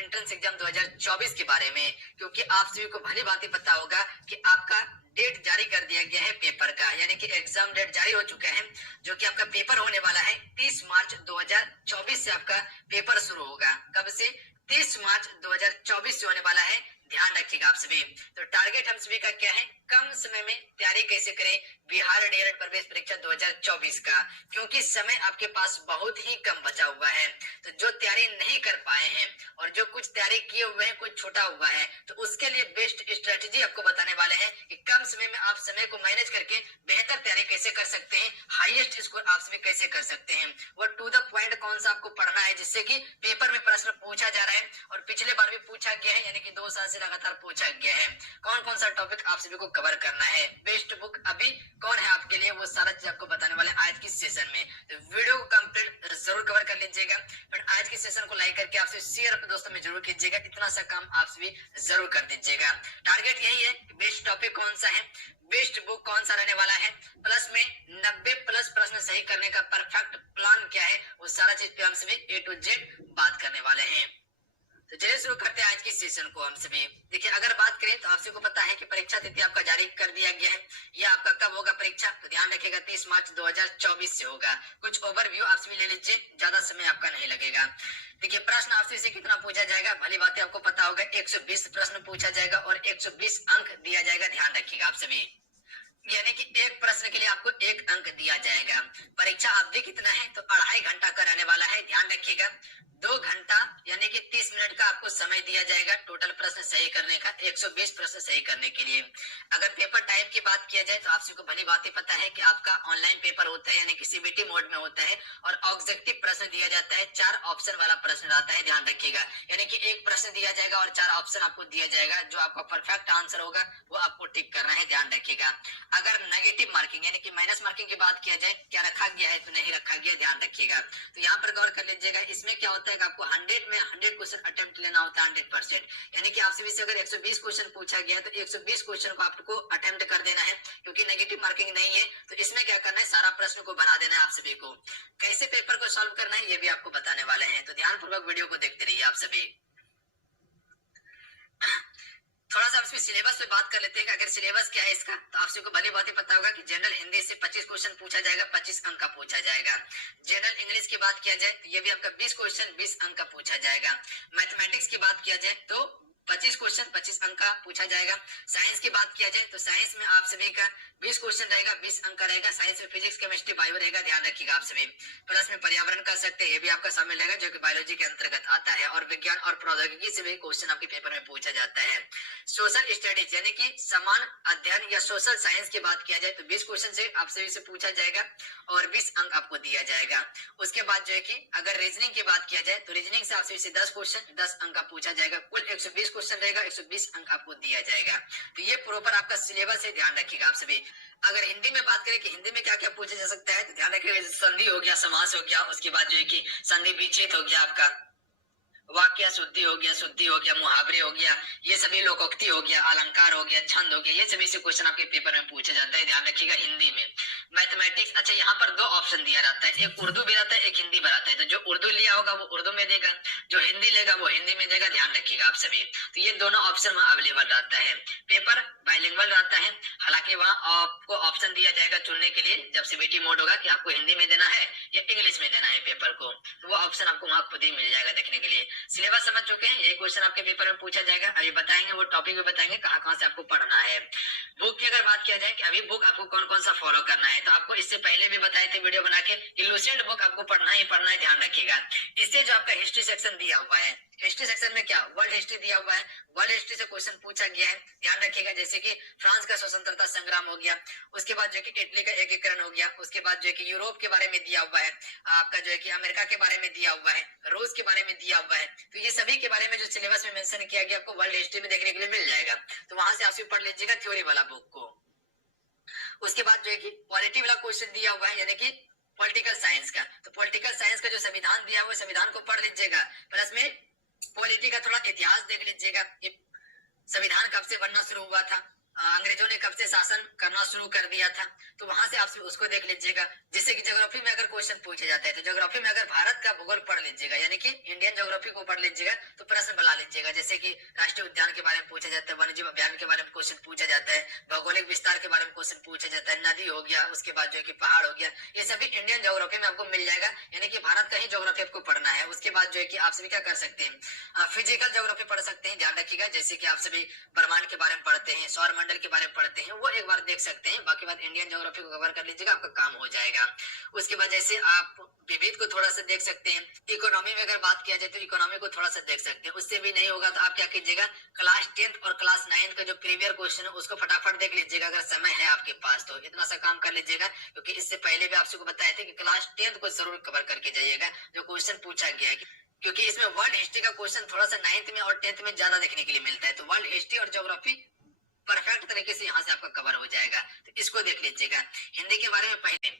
Entrance exam 2024 के बारे में, क्योंकि आप सभी को भली भांति पता होगा कि आपका डेट जारी कर दिया गया है पेपर का, यानी कि एग्जाम डेट जारी हो चुका है, जो कि आपका पेपर होने वाला है 30 मार्च 2024 से आपका पेपर शुरू होगा। कब से? 30 मार्च 2024 से होने वाला है, ध्यान रखिएगा आप सभी। तो टारगेट हम सभी का क्या है? कम समय में तैयारी कैसे करें बिहार डीएलएड प्रवेश परीक्षा 2024 का, क्योंकि समय आपके पास बहुत ही कम बचा हुआ है। तो जो तैयारी नहीं कर पाए हैं और जो कुछ तैयारी किए हुए हैं, कुछ छूटा हुआ है, तो उसके लिए बेस्ट स्ट्रेटेजी आपको बताने वाले हैं कि कम समय में आप समय को मैनेज करके बेहतर तैयारी कैसे कर सकते हैं, हाईएस्ट स्कोर आप सभी कैसे कर सकते हैं, वो टू द पॉइंट कौन सा आपको पढ़ना है जिससे कि पेपर में प्रश्न पूछा जा रहा है और पिछले बार भी पूछा गया है, यानी कि 2 साल से लगातार पूछा गया है। कौन कौन सा टॉपिक आप सभी को कवर करना है, बेस्ट बुक अभी कौन है आपके लिए, वो सारा चीज आपको बताने वाले आज की सेशन में। तो वीडियो को कंप्लीट जरूर कवर कर लीजिएगा, बट आज के सेशन को लाइक करके आपसे शेयर अपने दोस्तों में जरूर कीजिएगा, इतना सा काम आप सभी जरूर कर दीजिएगा। टारगेट यही है कि बेस्ट टॉपिक कौन सा है, बेस्ट बुक कौन सा रहने वाला है, प्लस में 90+ प्रश्न सही करने का परफेक्ट प्लान क्या है, वो सारा चीज पे हम सभी A to Z बात करने वाले हैं। तो चलिए शुरू करते हैं आज की सेशन को हम सभी। देखिए, अगर बात करें तो आप सभी को पता है कि परीक्षा तिथि आपका जारी कर दिया गया है। यह आपका कब होगा परीक्षा, तो ध्यान रखिएगा 30 मार्च 2024 से होगा। कुछ ओवरव्यू आप सभी ले लीजिए, ज्यादा समय आपका नहीं लगेगा। देखिए, प्रश्न आपसे से कितना पूछा जाएगा, भली बातें आपको पता होगा, 120 प्रश्न पूछा जाएगा और 120 अंक दिया जाएगा। ध्यान रखिएगा आप सभी, यानी कि एक प्रश्न के लिए आपको 1 अंक दिया जाएगा। परीक्षा अवधि कितना है, तो 2.5 घंटा का रहने वाला है। ध्यान रखिएगा 2 घंटा यानी कि 30 मिनट का आपको समय दिया जाएगा टोटल प्रश्न सही करने का, 120 प्रश्न सही करने के लिए। अगर पेपर टाइप की बात किया जाए तो आप सबको भली बात ही पता है कि आपका ऑनलाइन पेपर होता है, यानी कि सीबीटी मोड में होता है और ऑब्जेक्टिव प्रश्न दिया जाता है, 4 ऑप्शन वाला प्रश्न रहता है। ध्यान रखिएगा, यानी कि एक प्रश्न दिया जाएगा और 4 ऑप्शन आपको दिया जाएगा, जो आपका परफेक्ट आंसर होगा वो आपको टिक करना है। ध्यान रखिएगा, अगर नेगेटिव मार्किंग यानी कि माइनस मार्किंग की बात किया जाए, क्या रखा गया है तो नहीं रखा गया, ध्यान रखिएगा। तो यहाँ पर गौर कर लीजिएगा, इसमें क्या होता है कि आपको 100 में 100 क्वेश्चन अटेम्प्ट लेना होता है, 100%। यानी कि आपसे भी से अगर 120 क्वेश्चन पूछा गया है तो 120 क्वेश्चन को आपको अटेम्प्ट कर देना है, क्योंकि नेगेटिव मार्किंग नहीं है। तो इसमें क्या करना है, सारा प्रश्न को बना देना है आप सभी को। कैसे पेपर को सॉल्व करना है ये भी आपको बताने वाले हैं, तो ध्यानपूर्वक वीडियो को देखते रहिए आप सभी। थोड़ा सा इसमें सिलेबस पे बात कर लेते हैं कि अगर सिलेबस क्या है इसका, तो आप सबको भली बात ही पता होगा कि जनरल हिंदी से 25 क्वेश्चन पूछा जाएगा, 25 अंक का पूछा जाएगा। जनरल इंग्लिश की बात किया जाए तो ये भी आपका 20 क्वेश्चन 20 अंक का पूछा जाएगा। मैथमेटिक्स की बात किया जाए तो 25 क्वेश्चन 25 अंक का पूछा जाएगा। साइंस की बात किया जाए तो साइंस में आप सभी का 20 क्वेश्चन रहेगा, 20 अंक का रहेगा। साइंस में फिजिक्स केमिस्ट्री बायो रहेगा, ध्यान रखिएगा आप सभी। प्लस में पर्यावरण कर सकते हैं, ये भी आपका शामिल रहेगा, जो कि बायोलॉजी के अंतर्गत आता है। और विज्ञान और प्रौद्योगिकी से भी क्वेश्चन आपके पेपर में पूछा जाता है। सोशल स्टडीज यानी कि समान अध्ययन या सोशल साइंस की बात किया जाए तो 20 क्वेश्चन से आप सभी से पूछा जाएगा और 20 अंक आपको दिया जाएगा। उसके बाद जो है कि अगर रीजनिंग की बात किया जाए तो रीजनिंग से आप सभी से 10 क्वेश्चन 10 अंक का पूछा जाएगा। कुल 120 क्वेश्चन रहेगा, 120 अंक आपको दिया जाएगा। तो ये प्रॉपर आपका सिलेबस है, ध्यान रखिएगा आप सभी। अगर हिंदी में बात करें कि हिंदी में क्या क्या पूछा जा सकता है, तो ध्यान रखिएगा संधि हो गया, समास हो गया, उसके बाद जो है कि संधि विच्छेद हो गया, आपका वाक्य शुद्धि हो गया, मुहावरे हो गया, ये सभी लोकोक्ति हो गया, अलंकार हो गया, छंद हो गया, ये सभी से क्वेश्चन आपके पेपर में पूछा जाता है। ध्यान रखिएगा हिंदी में। मैथमेटिक्स, अच्छा यहाँ पर 2 ऑप्शन दिया रहता है, एक उर्दू भी रहता है, एक हिंदी में रहता है। तो जो उर्दू लिया होगा वो उर्दू में देगा, जो हिंदी लेगा वो हिंदी में देगा, ध्यान रखिएगा आप सभी। तो ये दोनों ऑप्शन वहाँ अवेलेबल रहता है। पेपर बाइलिंगुअल रहता है, हालांकि वहाँ आपको ऑप्शन दिया जाएगा चुनने के लिए जब सीबीटी मोड होगा कि आपको हिंदी में देना है या इंग्लिश में देना है पेपर को, तो वो ऑप्शन आपको वहाँ खुद ही मिल जाएगा देखने के लिए। सिलेबस समझ चुके हैं, ये क्वेश्चन आपके पेपर में पूछा जाएगा। अभी बताएंगे वो टॉपिक भी बताएंगे कहाँ कहाँ से आपको पढ़ना है। बुक की अगर बात किया जाए कि अभी बुक आपको कौन कौन सा फॉलो करना है, तो आपको इससे पहले भी बताए थे वीडियो बना के कि लूसेंट बुक आपको पढ़ना ही पढ़ना है, ध्यान रखिएगा। इससे जो आपका हिस्ट्री सेक्शन दिया हुआ है, हिस्ट्री सेक्शन में क्या वर्ल्ड हिस्ट्री दिया हुआ है, वर्ल्ड हिस्ट्री से क्वेश्चन पूछा गया है, ध्यान रखिएगा। जैसे कि फ्रांस का स्वतंत्रता संग्राम हो गया, उसके बाद जो कि इटली का एकीकरण हो गया, उसके बाद जो कि यूरोप के बारे में दिया हुआ है, आपका जो है कि अमेरिका के बारे में दिया हुआ है, रूस के बारे में दिया हुआ है। तो ये सभी के बारे में जो सिलेबस में मेंशन किया गया आपको वर्ल्ड हिस्ट्री में देखने के लिए मिल जाएगा। तो वहां से आप पढ़ लीजिएगा थ्योरी वाला बुक को। उसके बाद जो है कि पॉलिटी वाला क्वेश्चन दिया हुआ है, यानी कि पॉलिटिकल साइंस का। तो पॉलिटिकल साइंस का जो संविधान दिया हुआ है, संविधान को पढ़ लीजिएगा। प्लस में पॉलिटी का थोड़ा इतिहास देख लीजिएगा, संविधान कब से बनना शुरू हुआ था, अंग्रेजों ने कब से शासन करना शुरू कर दिया था, तो वहां से आप उसको देख लीजिएगा। जैसे कि ज्योग्राफी में अगर क्वेश्चन पूछे जाता है तो ज्योग्राफी में अगर भारत का भूगोल पढ़ लीजिएगा, यानी कि इंडियन ज्योग्राफी को पढ़ लीजिएगा, तो प्रश्न बना लीजिएगा। जैसे कि राष्ट्रीय उद्यान के बारे में पूछा जाता है, वन्यजीव अभियान के बारे में क्वेश्चन पूछा जाता है, भौगोलिक विस्तार के बारे में क्वेश्चन पूछा जाता है, नदी हो गया, उसके बाद जो है कि पहाड़ हो गया, ये सभी इंडियन ज्योग्राफी में आपको मिल जाएगा, यानी कि भारत का ही ज्योग्राफी आपको पढ़ना है। उसके बाद जो है कि आप सभी क्या कर सकते हैं, फिजिकल ज्योग्राफी पढ़ सकते हैं, ध्यान रखिएगा। जैसे कि आप सभी ब्रह्मांड के बारे में पढ़ते हैं, सौर मंडल के बारे में पढ़ते हैं, वो एक बार देख सकते हैं। बाकी बात इंडियन ज्योग्राफी को कवर कर लीजिएगा, आपका काम हो जाएगा। उसके बाद जैसे आप विविध को थोड़ा सा देख सकते हैं। इकोनॉमी में अगर बात किया जाए तो इकोनॉमी को थोड़ा सा देख सकते हैं। उससे भी नहीं होगा तो आप क्या कीजिएगा, क्लास 10th और क्लास 9th का जो प्रीवियस क्वेश्चन है उसको फटाफट देख लीजिएगा, अगर समय है आपके पास तो इतना सा काम कर लीजिएगा। क्योंकि इससे पहले भी आपसे बताए थे कि क्लास 10th को जरूर कवर करके जाइएगा, जो क्वेश्चन पूछा गया है। क्योंकि इसमें वर्ल्ड हिस्ट्री का क्वेश्चन थोड़ा सा 9th में और 10th में ज्यादा देखने के लिए मिलता है, तो वर्ल्ड हिस्ट्री और ज्योग्राफी परफेक्ट तरीके से यहाँ से आपका कवर हो जाएगा, तो इसको देख लीजिएगा। हिंदी के बारे में पहले,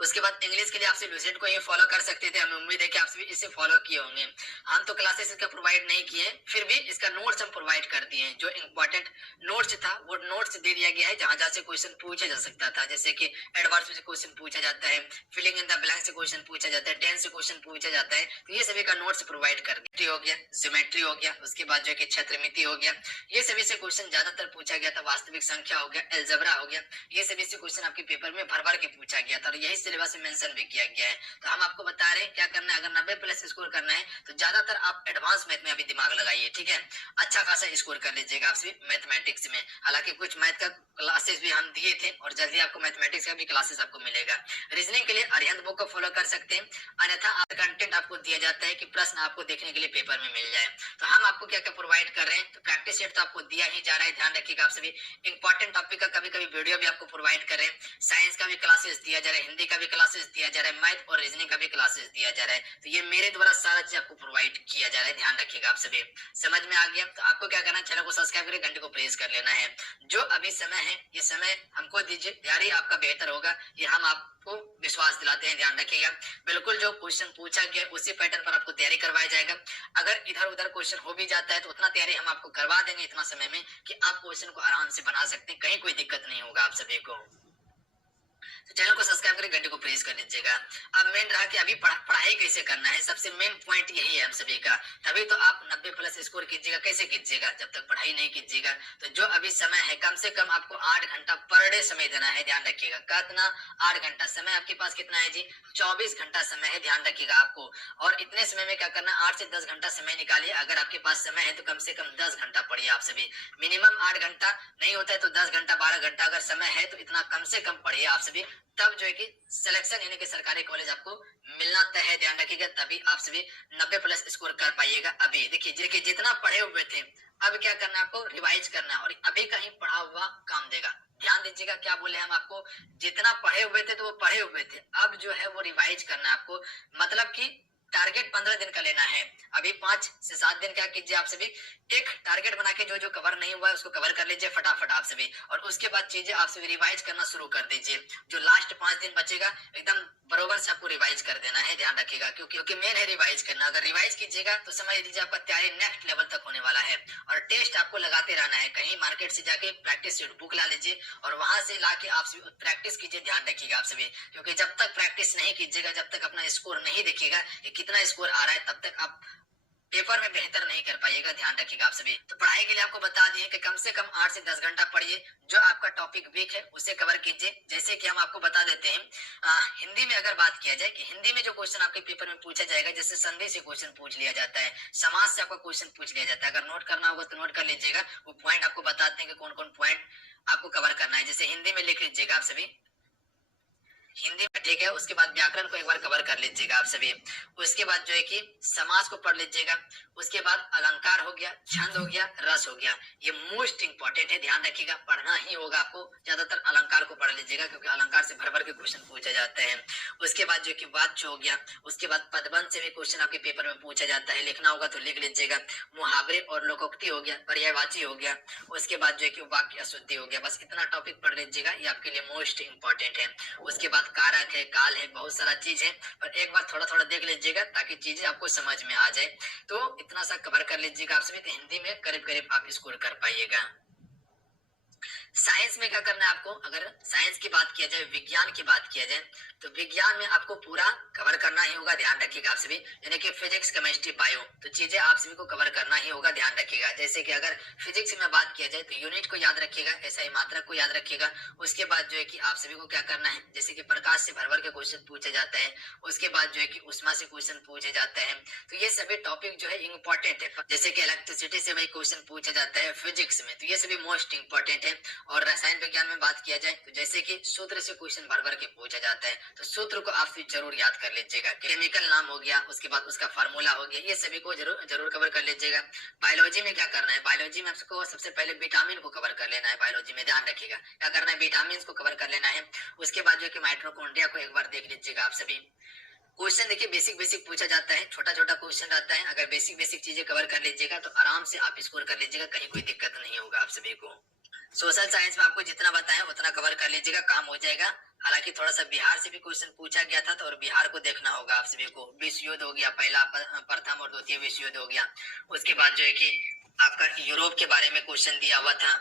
उसके बाद इंग्लिश के लिए आपसे लूसेंट को ही फॉलो कर सकते थे, हमें उम्मीद है कि आप सभी इसे फॉलो किए होंगे। हम तो क्लासेस इसका प्रोवाइड नहीं किए, फिर भी इसका नोट्स हम प्रोवाइड कर दिए हैं। जो इंपॉर्टेंट नोट्स था वो नोट्स दे दिया गया है, जहां जहां से क्वेश्चन पूछा जा सकता था। जैसे कि एडवर्ब्स से क्वेश्चन पूछा जाता है, फिलिंग इन द ब्लैंक से क्वेश्चन पूछा जाता है, टेंस से क्वेश्चन पूछा जाता है, तो ये सभी का नोट्स प्रोवाइड कर दिया। हो गया, ज्योमेट्री हो गया, उसके बाद जो है क्षेत्रमिति हो गया, ये सभी से क्वेश्चन ज्यादातर पूछा गया था। वास्तविक संख्या हो गया, एल्जेब्रा हो गया, ये सभी से क्वेश्चन आपके पेपर में भर भर के पूछा गया था, और यही सिलेबस में मेंशन भी किया गया है। तो हम आपको बता रहे हैं क्या करना है। अगर 90+ स्कोर करना है तो ज्यादातर आप एडवांस मैथ में अभी दिमाग लगाइए, ठीक है। अच्छा खासा स्कोर कर लीजिएगा आप मैथमेटिक्स में। हालांकि कुछ मैथ का क्लासेस भी हम दिए थे, और जल्दी आपको मैथमेटिक्स का भी क्लासेस आपको मिलेगा। रीजनिंग के लिए अरिहंत बुक को फॉलो कर सकते हैं, अन्यथा कंटेंट आपको दिया जाता है कि प्रश्न आपको देखने के लिए पेपर में मिल जाए। तो हम आपको क्या क्या प्रोवाइड कर रहे हैं, तो प्रैक्टिस सेट तो आपको दिया ही जा रहा है, ध्यान रखिएगा आप सभी। इंपॉर्टेंट टॉपिक का कभी कभी वीडियो भी आपको प्रोवाइड कर रहे हैं, साइंस का भी क्लासेस दिया जा रहा है, हिंदी का भी क्लासेस दिया जा रहा है, मैथ और रीजनिंग का भी क्लासेस दिया जा रहा है। तो ये मेरे द्वारा सारा चीज आपको प्रोवाइड किया जा रहा है, ध्यान रखिएगा आप सभी। समझ में आ गया? तो आपको क्या करना है, चैनल को सब्सक्राइब करके घंटे को प्रेस कर लेना है। जो अभी समय है ये समय हमको दीजिए, तैयारी आपका बेहतर होगा, ये हम आपको विश्वास दिलाते हैं, ध्यान रखिएगा। बिल्कुल जो क्वेश्चन पूछा गया उसी पैटर्न पर आपको तैयारी करवाया जाएगा। अगर इधर उधर क्वेश्चन हो भी जाता है तो उतना तैयारी हम आपको करवा देंगे इतना समय में कि आप क्वेश्चन को आराम से बना सकते हैं, कहीं कोई दिक्कत नहीं होगा आप सभी को। तो चैनल को सब्सक्राइब करके घंटे को प्रेस कर लीजिएगा। अब मेन रहा कि अभी पढ़ाई कैसे करना है, सबसे मेन पॉइंट यही है हम सभी का। तभी तो आप 90+ स्कोर कीजिएगा। कैसे कीजिएगा, जब तक पढ़ाई नहीं कीजिएगा। तो जो अभी समय है, कम से कम आपको 8 घंटा पर डे समय देना है, ध्यान रखिएगा। कितना? 8 घंटा। समय आपके पास कितना है जी? 24 घंटा समय है, ध्यान रखिएगा आपको। और इतने समय में क्या करना, 8 से 10 घंटा समय निकालिए। अगर आपके पास समय है तो कम से कम 10 घंटा पढ़िए आप सभी। मिनिमम 8 घंटा नहीं होता है तो 10 घंटा 12 घंटा अगर समय है तो इतना कम से कम पढ़िए आप सभी। तब जो है कि सिलेक्शन यानी कि सरकारी कॉलेज आपको मिलना तय है, ध्यान रखिएगा। तभी आप सभी 90+ स्कोर कर पाइएगा। अभी देखिए जितना पढ़े हुए थे, अब क्या करना है आपको, रिवाइज करना है, और अभी का ही पढ़ा हुआ काम देगा। ध्यान दीजिएगा क्या बोले हम आपको, जितना पढ़े हुए थे तो वो पढ़े हुए थे, अब जो है वो रिवाइज करना है आपको। मतलब कि टारगेट 15 दिन का लेना है। अभी 5 से 7 दिन क्या कीजिए आप सभी, एक टारगेट बना के जो जो कवर नहीं हुआ है उसको कवर कर लीजिए फटाफट आप सभी। और उसके बाद चीजें आप सभी रिवाइज करना शुरू कर दीजिए। जो लास्ट 5 दिन बचेगा एकदम बरोबर से आपको रिवाइज कर देना है, ध्यान रखिएगा। क्योंकि मेन है रिवाइज करना। अगर रिवाइज कीजिएगा तो समझ लीजिए आपका तैयारी नेक्स्ट लेवल तक होने वाला है। और टेस्ट आपको लगाते रहना है। कहीं मार्केट से जाके प्रैक्टिस बुक ला लीजिए और वहां से लाके आप सभी प्रैक्टिस कीजिए, ध्यान रखिएगा आप सभी। क्योंकि जब तक प्रैक्टिस नहीं कीजिएगा, जब तक अपना स्कोर नहीं देखिएगा कितना स्कोर आ रहा है, तब तक आप पेपर में बेहतर नहीं कर पाइएगा, ध्यान रखिएगा आप सभी। तो पढ़ाई के लिए आपको बता दिए कि कम से कम 8 से 10 घंटा पढ़िए। जो आपका टॉपिक वीक है उसे कवर कीजिए। जैसे कि हम आपको बता देते हैं, हिंदी में अगर बात किया जाए कि हिंदी में जो क्वेश्चन आपके पेपर में पूछा जाएगा, जैसे संधि से क्वेश्चन पूछ लिया जाता है, समाज से आपका क्वेश्चन पूछ लिया जाता है। अगर नोट करना होगा तो नोट कर लीजिएगा, वो पॉइंट आपको बताते हैं कि कौन कौन पॉइंट आपको कवर करना है। जैसे हिंदी में लिख लीजिएगा आप सभी, हिंदी में, ठीक है। उसके बाद व्याकरण को एक बार कवर कर लीजिएगा आप सभी। उसके बाद जो है कि समास को पढ़ लीजिएगा। उसके बाद अलंकार हो गया, छंद हो गया, रस हो गया। ये मोस्ट इंपॉर्टेंट है, ध्यान रखिएगा। पढ़ना ही होगा आपको। ज्यादातर अलंकार को पढ़ लीजिएगा क्योंकि अलंकार से भर भर के क्वेश्चन पूछे जाते हैं। उसके बाद जो कि वाच्य हो गया। उसके बाद पदबंध से भी क्वेश्चन आपके पेपर में पूछा जाता है, लिखना होगा तो लिख लीजिएगा। मुहावरे और लोकोक्ति हो गया, पर्यायवाची हो गया। उसके बाद जो है कि वाक्य अशुद्धि हो गया। बस इतना टॉपिक पढ़ लीजिएगा, ये आपके लिए मोस्ट इंपॉर्टेंट है। उसके बाद कारक है, काल है, बहुत सारा चीज है, पर एक बार थोड़ा थोड़ा देख लीजिएगा ताकि चीजें आपको समझ में आ जाए। तो इतना सा कवर कर लीजिएगा आप सभी। तो हिंदी में करीब करीब आप स्कोर कर पाइएगा। साइंस में क्या करना है आपको, अगर साइंस की बात किया जाए, विज्ञान की बात किया जाए, तो विज्ञान में आपको पूरा कवर करना ही होगा, ध्यान रखिएगा आप सभी, यानी कि फिजिक्स, केमिस्ट्री, बायो, तो चीजें आप सभी को कवर करना ही होगा, ध्यान रखिएगा। जैसे कि अगर फिजिक्स में बात किया जाए तो यूनिट को याद रखिएगा, SI मात्रक को याद रखिएगा। उसके बाद जो है कि आप सभी को क्या करना है, जैसे कि प्रकाश से भर भर के क्वेश्चन पूछे जाते हैं, उसके बाद जो है कि उष्मा से क्वेश्चन पूछे जाते हैं, तो ये सभी टॉपिक जो है इंपॉर्टेंट है। जैसे कि इलेक्ट्रिसिटी से वही क्वेश्चन पूछा जाता है फिजिक्स में, तो ये सभी मोस्ट इंपॉर्टेंट है। और रसायन विज्ञान में बात किया जाए तो जैसे कि सूत्र से क्वेश्चन भर भर के पूछा जाता है, तो सूत्र को आप जरूर याद कर लीजिएगा। केमिकल नाम हो गया, उसके बाद उसका फार्मूला हो गया, ये सभी को जरूर जरूर कवर कर लीजिएगा। बायोलॉजी में क्या करना है, बायोलॉजी में आपको सबसे पहले विटामिन को कवर कर लेना है। बायोलॉजी में ध्यान रखिएगा क्या करना है, विटामिन को कवर कर लेना है। उसके बाद जो है कि माइटोकॉन्ड्रिया को एक बार देख लीजिएगा आप सभी। क्वेश्चन देखिए बेसिक बेसिक पूछा जाता है, छोटा छोटा क्वेश्चन रहता है, अगर बेसिक बेसिक चीजें कवर कर लीजिएगा तो आराम से आप स्कोर कर लीजिएगा, कहीं कोई दिक्कत नहीं होगा आप सभी को। सोशल साइंस में आपको जितना बताया उतना कवर कर लीजिएगा, काम हो जाएगा। हालांकि थोड़ा सा बिहार से भी क्वेश्चन पूछा गया था, तो और बिहार को देखना होगा आप सभी को। विश्व युद्ध हो गया, पहला प्रथम और द्वितीय विश्व युद्ध हो गया। उसके बाद जो है कि आपका यूरोप के बारे में क्वेश्चन दिया हुआ था।